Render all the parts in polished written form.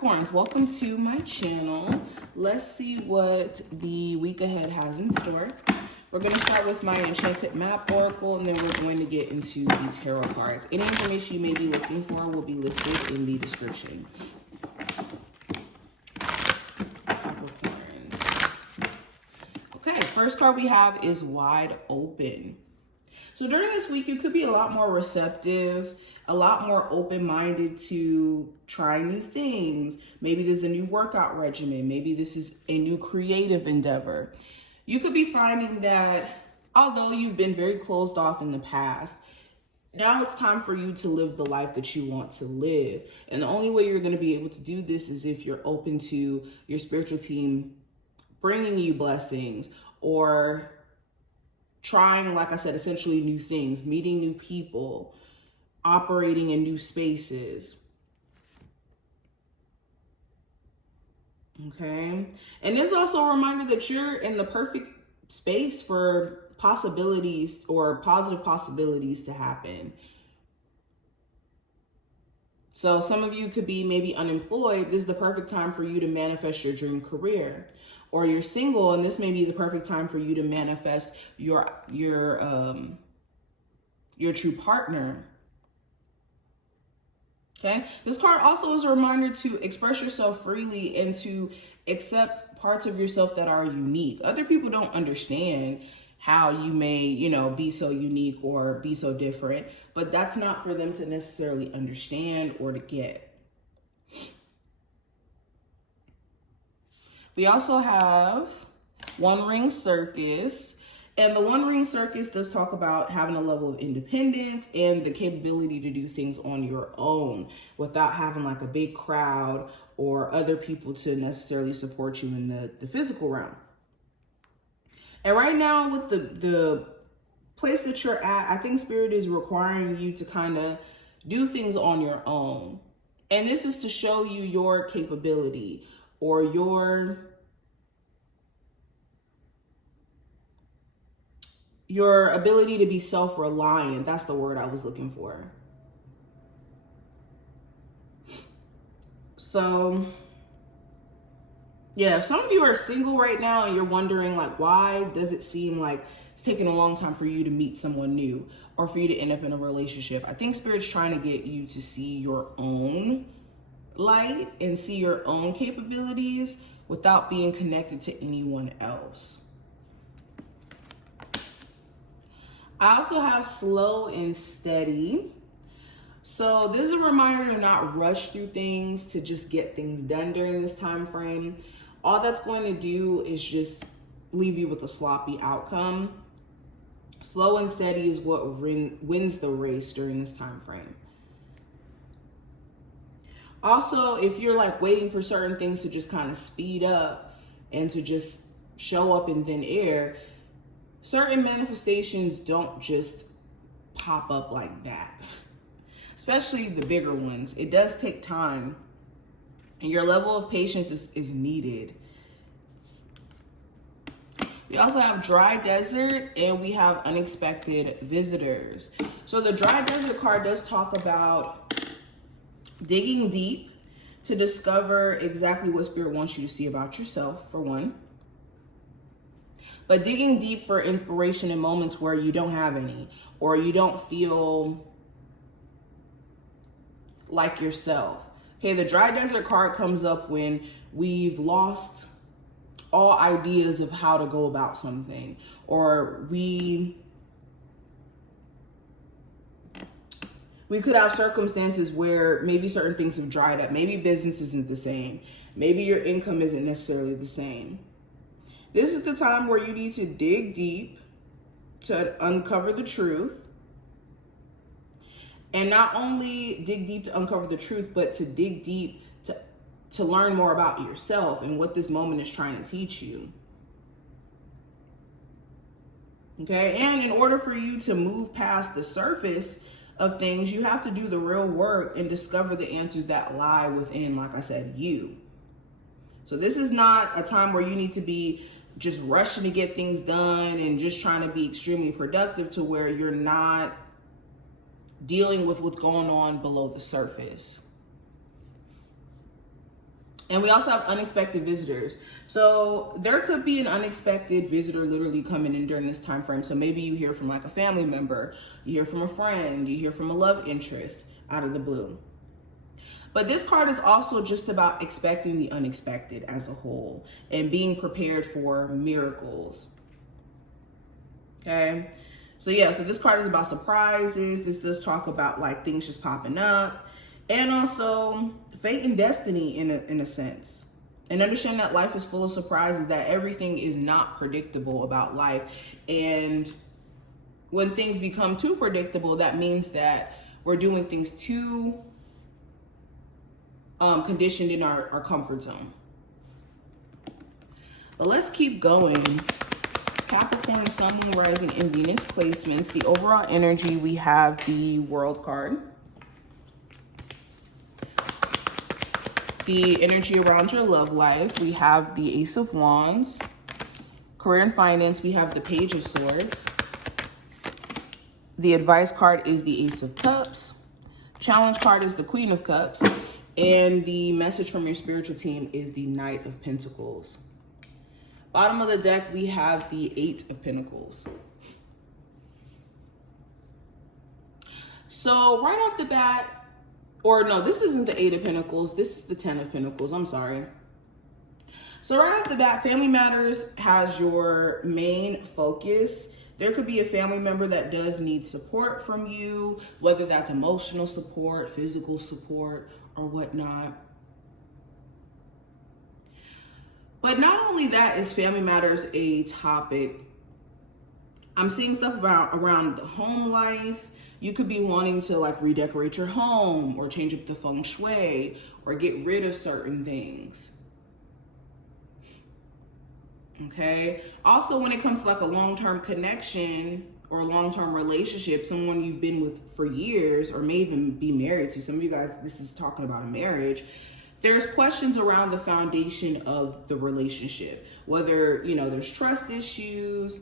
Capricorns, welcome to my channel. Let's see what the week ahead has in store. We're going to start with my Enchanted Map Oracle, and then we're going to get into the tarot cards. Any information you may be looking for will be listed in the description. Capricorns. Okay, first card we have is Wide Open. So during this week, you could be a lot more receptive, a lot more open-minded to try new things. Maybe there's a new workout regimen. Maybe this is a new creative endeavor. You could be finding that although you've been very closed off in the past, now it's time for you to live the life that you want to live. And the only way you're going to be able to do this is if you're open to your spiritual team bringing you blessings, or trying, like I said, essentially new things, meeting new people, operating in new spaces. Okay. And this is also a reminder that you're in the perfect space for possibilities or positive possibilities to happen. So some of you could be maybe unemployed. This is the perfect time for you to manifest your dream career. Or you're single, and this may be the perfect time for you to manifest your true partner. Okay. This card also is a reminder to express yourself freely and to accept parts of yourself that are unique. Other people don't understand how you may, be so unique or be so different, but that's not for them to necessarily understand or to get. We also have One Ring Circus, and the One Ring Circus does talk about having a level of independence and the capability to do things on your own without having like a big crowd or other people to necessarily support you in the physical realm. And right now with the place that you're at, I think Spirit is requiring you to kind of do things on your own. And this is to show you your capability or your ability to be self-reliant. That's the word I was looking for. So, yeah, if some of you are single right now and you're wondering, like, why does it seem like it's taking a long time for you to meet someone new or for you to end up in a relationship? I think Spirit's trying to get you to see your own light and see your own capabilities without being connected to anyone else. I also have Slow and Steady. So this is a reminder to not rush through things, to just get things done during this time frame. All that's going to do is just leave you with a sloppy outcome. Slow and steady is what wins the race during this time frame. Also, if you're like waiting for certain things to just kind of speed up and to just show up in thin air, certain manifestations don't just pop up like that, especially the bigger ones. It does take time, and your level of patience is needed. We also have Dry Desert, and we have Unexpected Visitors. So the Dry Desert card does talk about digging deep to discover exactly what Spirit wants you to see about yourself, for one. But digging deep for inspiration in moments where you don't have any, or you don't feel like yourself. Okay, the Dry Desert card comes up when we've lost all ideas of how to go about something, or we could have circumstances where maybe certain things have dried up. Maybe business isn't the same. Maybe your income isn't necessarily the same. This is the time where you need to dig deep to uncover the truth. And not only dig deep to uncover the truth, but to dig deep to learn more about yourself and what this moment is trying to teach you. Okay, and in order for you to move past the surface of things, you have to do the real work and discover the answers that lie within, like I said, you. So this is not a time where you need to be just rushing to get things done and just trying to be extremely productive to where you're not dealing with what's going on below the surface. And we also have unexpected visitors. So there could be an unexpected visitor literally coming in during this time frame. So maybe you hear from like a family member, you hear from a friend, you hear from a love interest out of the blue. But this card is also just about expecting the unexpected as a whole and being prepared for miracles. Okay. So yeah, so this card is about surprises. This does talk about like things just popping up, and also fate and destiny in a sense. And understand that life is full of surprises, that everything is not predictable about life. And when things become too predictable, that means that we're doing things too conditioned in our comfort zone. But let's keep going. Capricorn, Sun, Moon, Rising, and Venus placements. The overall energy, we have the World card. The energy around your love life, we have the Ace of Wands. Career and finance, we have the Page of Swords. The advice card is the Ace of Cups. Challenge card is the Queen of Cups. And the message from your spiritual team is the Knight of Pentacles. Bottom of the deck, we have the Eight of Pentacles. So right off the bat, or no, this isn't the Eight of Pentacles. This is the 10 of Pentacles. I'm sorry. So right off the bat, family matters has your main focus. There could be a family member that does need support from you, whether that's emotional support, physical support, or whatnot. But not only that is family matters a topic. I'm seeing stuff around the home life. You could be wanting to like redecorate your home or change up the feng shui or get rid of certain things. Okay. Also, when it comes to like a long-term connection or a long-term relationship, someone you've been with for years or may even be married to, some of you guys, this is talking about a marriage. There's questions around the foundation of the relationship, whether, you know, there's trust issues,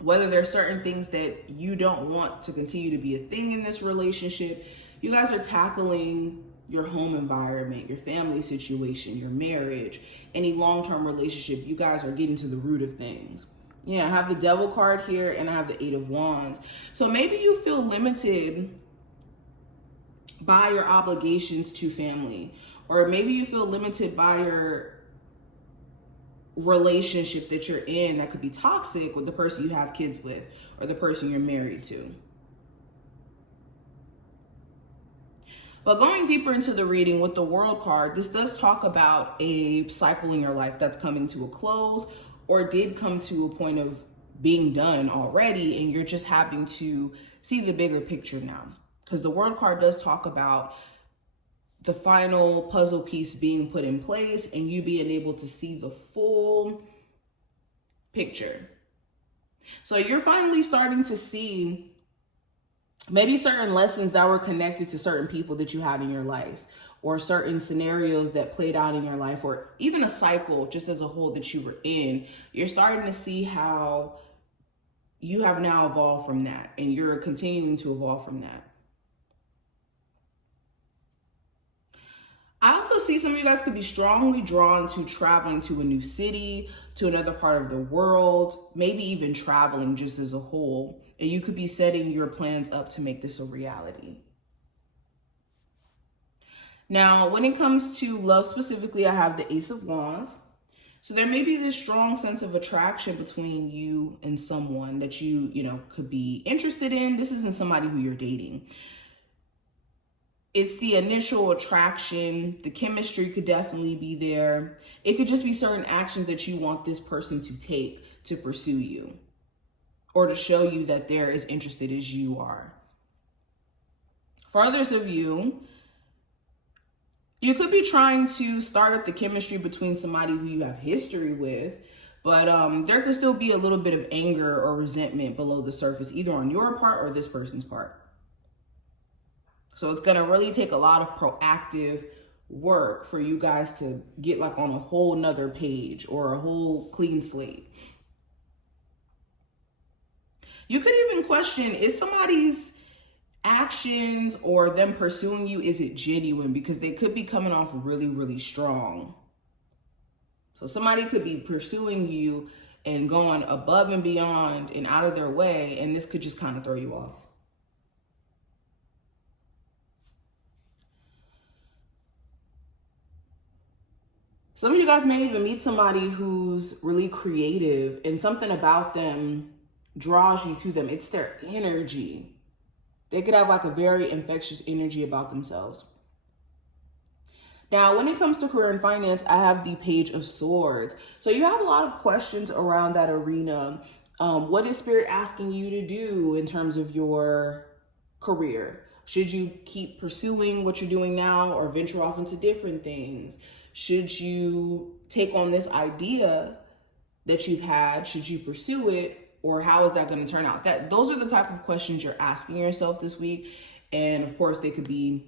whether there's certain things that you don't want to continue to be a thing in this relationship. You guys are tackling your home environment, your family situation, your marriage, any long-term relationship. You guys are getting to the root of things. Yeah, I have the Devil card here and I have the Eight of Wands. So maybe you feel limited by your obligations to family, or maybe you feel limited by your relationship that you're in that could be toxic with the person you have kids with or the person you're married to. But going deeper into the reading with the World card, this does talk about a cycle in your life that's coming to a close or did come to a point of being done already, and you're just having to see the bigger picture now. Because the World card does talk about the final puzzle piece being put in place and you being able to see the full picture. So you're finally starting to see maybe certain lessons that were connected to certain people that you had in your life, or certain scenarios that played out in your life, or even a cycle just as a whole that you were in. You're starting to see how you have now evolved from that, and you're continuing to evolve from that. I also see some of you guys could be strongly drawn to traveling to a new city, to another part of the world, maybe even traveling just as a whole. And you could be setting your plans up to make this a reality. Now, when it comes to love specifically, I have the Ace of Wands. So there may be this strong sense of attraction between you and someone that you could be interested in. This isn't somebody who you're dating. It's the initial attraction. The chemistry could definitely be there. It could just be certain actions that you want this person to take to pursue you, or to show you that they're as interested as you are. For others of you, you could be trying to start up the chemistry between somebody who you have history with, but there could still be a little bit of anger or resentment below the surface, either on your part or this person's part. So it's going to really take a lot of proactive work for you guys to get like on a whole nother page or a whole clean slate. You could even question, is somebody's actions or them pursuing you, is it genuine? Because they could be coming off really, really strong. So somebody could be pursuing you and going above and beyond and out of their way, and this could just kind of throw you off. Some of you guys may even meet somebody who's really creative and something about them draws you to them. It's their energy. They could have like a very infectious energy about themselves. Now, when it comes to career and finance, I have the Page of Swords. So you have a lot of questions around that arena. What is Spirit asking you to do in terms of your career? Should you keep pursuing what you're doing now or venture off into different things? Should you take on this idea that you've had? Should you pursue it? Or how is that going to turn out? Those are the type of questions you're asking yourself this week. And of course, they could be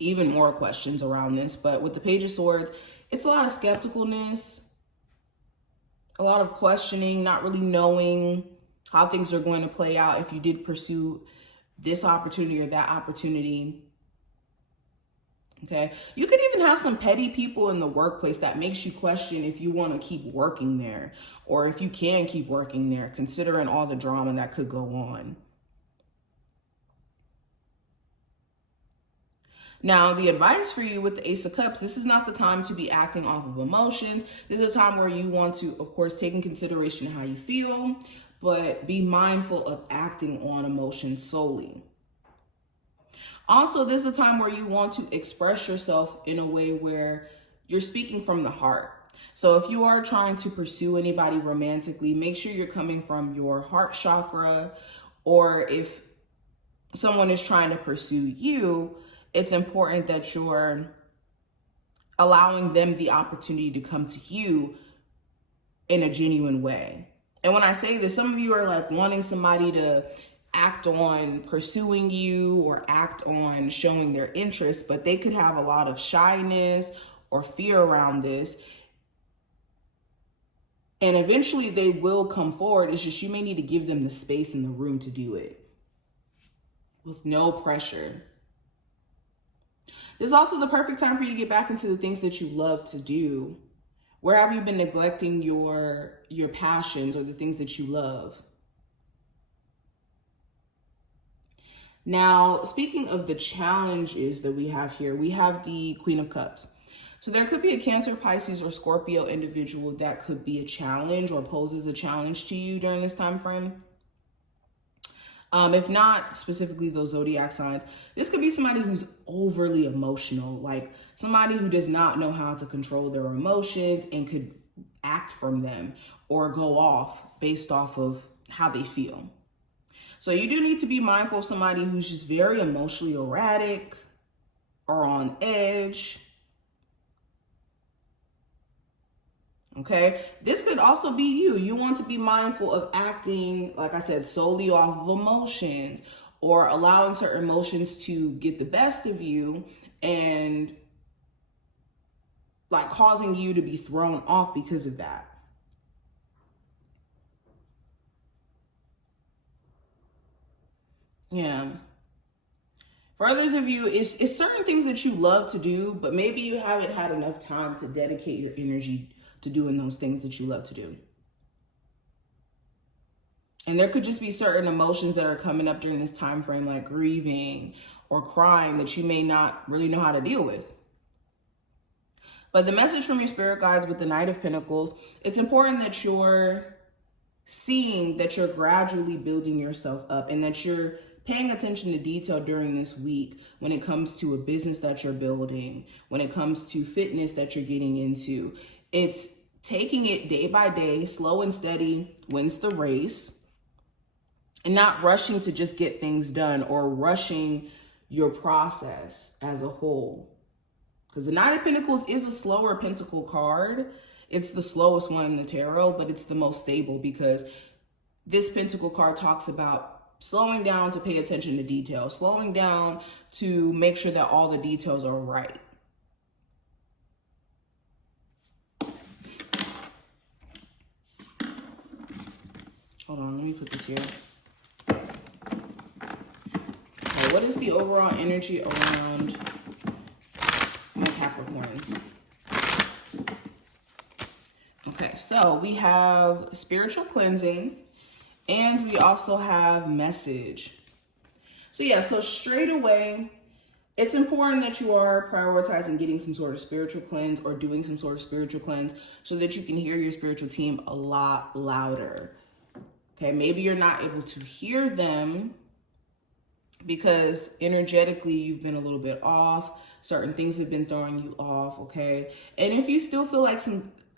even more questions around this. But with the Page of Swords, it's a lot of skepticalness, a lot of questioning, not really knowing how things are going to play out if you did pursue this opportunity or that opportunity. Okay, you could even have some petty people in the workplace that makes you question if you want to keep working there or if you can keep working there, considering all the drama that could go on. Now, the advice for you with the Ace of Cups, this is not the time to be acting off of emotions. This is a time where you want to, of course, take in consideration how you feel, but be mindful of acting on emotions solely. Also, this is a time where you want to express yourself in a way where you're speaking from the heart. So if you are trying to pursue anybody romantically, make sure you're coming from your heart chakra. Or if someone is trying to pursue you, it's important that you're allowing them the opportunity to come to you in a genuine way. And when I say this, some of you are like wanting somebody to act on pursuing you or act on showing their interest, but they could have a lot of shyness or fear around this. And eventually they will come forward. It's just you may need to give them the space and the room to do it with no pressure. This is also the perfect time for you to get back into the things that you love to do. Where have you been neglecting your passions or the things that you love? Now, speaking of the challenges that we have here, we have the Queen of Cups. So there could be a Cancer, Pisces, or Scorpio individual that could be a challenge or poses a challenge to you during this time frame. If not specifically those zodiac signs, this could be somebody who's overly emotional, like somebody who does not know how to control their emotions and could act from them or go off based off of how they feel. So you do need to be mindful of somebody who's just very emotionally erratic or on edge. Okay, this could also be you. You want to be mindful of acting, like I said, solely off of emotions or allowing certain emotions to get the best of you and like causing you to be thrown off because of that. Yeah. For others of you, it's certain things that you love to do, but maybe you haven't had enough time to dedicate your energy to doing those things that you love to do. And there could just be certain emotions that are coming up during this time frame, like grieving or crying, that you may not really know how to deal with. But the message from your spirit guides with the Knight of Pentacles, it's important that you're seeing that you're gradually building yourself up and that you're paying attention to detail during this week when it comes to a business that you're building, when it comes to fitness that you're getting into. It's taking it day by day, slow and steady wins the race, and not rushing to just get things done or rushing your process as a whole. Because the Knight of Pentacles is a slower pentacle card. It's the slowest one in the tarot, but it's the most stable because this pentacle card talks about slowing down to pay attention to details, slowing down to make sure that all the details are right. Hold on, let me put this here. what is the overall energy around my Capricorns? Okay, so we have spiritual cleansing and we also have message. So yeah, so straight away, it's important that you are prioritizing getting some sort of spiritual cleanse or doing some sort of spiritual cleanse so that you can hear your spiritual team a lot louder. Okay, maybe you're not able to hear them because energetically you've been a little bit off. Certain things have been throwing you off, okay? And if you still feel like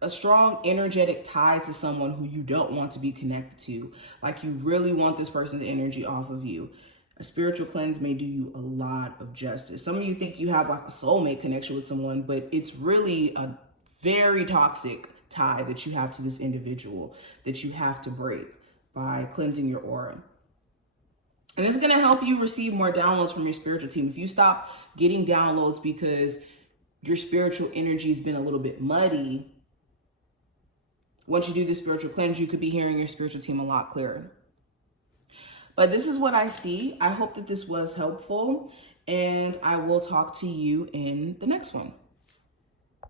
a strong energetic tie to someone who you don't want to be connected to, like you really want this person's energy off of you, a spiritual cleanse may do you a lot of justice. Some of you think you have like a soulmate connection with someone, but it's really a very toxic tie that you have to this individual that you have to break by cleansing your aura. And it's going to help you receive more downloads from your spiritual team. If you stop getting downloads because your spiritual energy has been a little bit muddy, once you do the spiritual cleanse, you could be hearing your spiritual team a lot clearer. But this is what I see. I hope that this was helpful, and I will talk to you in the next one.